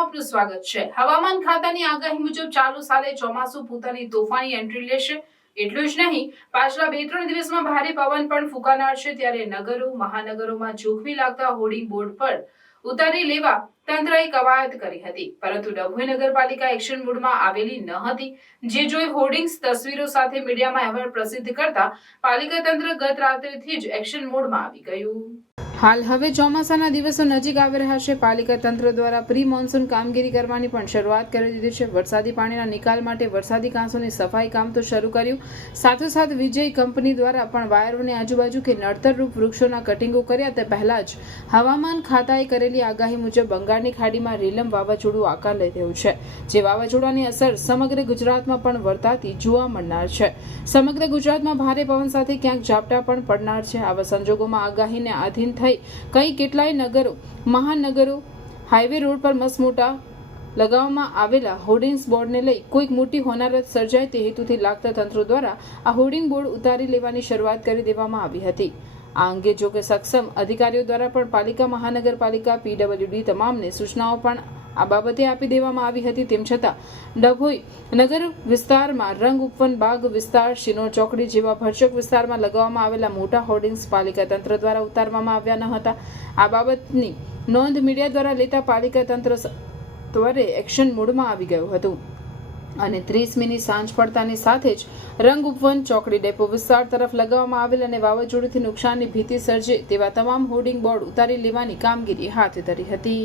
આપનું સ્વાગત છે. હવામાન ખાતાની આગાહી મુજબ ચાલુ સાલે ચોમાસું પોતાની તોફાની એન્ટ્રી લેશે. એટલું જ નહીં, પાછલા બે ત્રણ દિવસમાં ભારે પવન પણ ફૂંકાનાર છે ત્યારે નગરો, મહાનગરોમાં જોખમી લાગતા હોર્ડિંગ બોર્ડ પર ઉતારી લેવા તંત્રએ કવાયત કરી હતી. પરંતુ ડભોઈ નગરપાલિકા એક્શન મોડમાં આવેલી ન હતી, જે જોઈ હોર્ડિંગ્સ તસવીરો સાથે મીડિયામાં અહેવાલ પ્રસિદ્ધ કરતા પાલિકા તંત્ર ગત રાત્રેથી જ એક્શન મોડમાં આવી ગયું. હાલ હવે ચોમાસાના દિવસો નજીક આવી રહ્યા છે. પાલિકા તંત્ર દ્વારા પ્રી મોન્સૂન કામગીરી કરવાની પણ શરૂઆત કરી દીધી છે. વરસાદી પાણીના નિકાલ માટે વરસાદી કાંસોની સફાઈ કામ તો શરૂ કર્યું. સાથોસાથ વિજય કંપની દ્વારા પણ વાયરોની આજુબાજુ કે નડતરરૂપ વૃક્ષોના કટિંગો કર્યા તે પહેલા જ હવામાન ખાતાએ કરેલી આગાહી મુજબ બંગાળની ખાડીમાં રીલમ વાવાઝોડું આકાર લઈ રહ્યું છે, જે વાવાઝોડાની અસર સમગ્ર ગુજરાતમાં પણ વર્તાતી જોવા મળનાર છે. સમગ્ર ગુજરાતમાં ભારે પવન સાથે ક્યાંક ઝાપટા પણ પડનાર છે. આવા સંજોગોમાં આગાહીને આધીન થઈ કઈ કેટલાય નગરો, મહાનગરો હાઈવે રોડ પર મસમોટા લગાવવામાં આવેલા હોર્ડિંગ્સ બોર્ડને લઈ કોઈક મોટી હોનારત સર્જાય તે હેતુથી લાગતા તંત્રો દ્વારા આ હોર્ડિંગ બોર્ડ ઉતારી લેવાની શરૂઆત કરી દેવામાં આવી હતી. આ અંગે જો સક્ષમ અધિકારીઓ દ્વારા પણ પાલિકા, મહાનગરપાલિકા, પીડબ્લ્યુડી તમામને સૂચનાઓ પણ આ બાબતે આપી દેવામાં આવી હતી. તેમ છતાં, ડભોઈ નગર વિસ્તારમાં રંગ ઉપવન બાગ વિસ્તાર શિનોર ચોકડી જેવા ભરચક વિસ્તારમાં લગાવવામાં આવેલા મોટા હોર્ડિંગ્સ પાલિકા તંત્ર દ્વારા ઉતારવામાં આવ્યા ન હતા. આ બાબતની નોંધ મીડિયા દ્વારા લેતા પાલિકા તંત્ર ત્વરે એક્શન મોડમાં આવી ગયું હતું. અને ત્રીસ મિનિટ સાંજ પડતાની સાથે જ રંગ ઉપવન, ચોકડી ડેપો વિસ્તાર તરફ લગાવવામાં આવેલ અને વાવાઝોડુંથી નુકસાનની ભીતિ સર્જે તેવા તમામ હોર્ડિંગ બોર્ડ ઉતારી લેવાની કામગીરી હાથ ધરી હતી.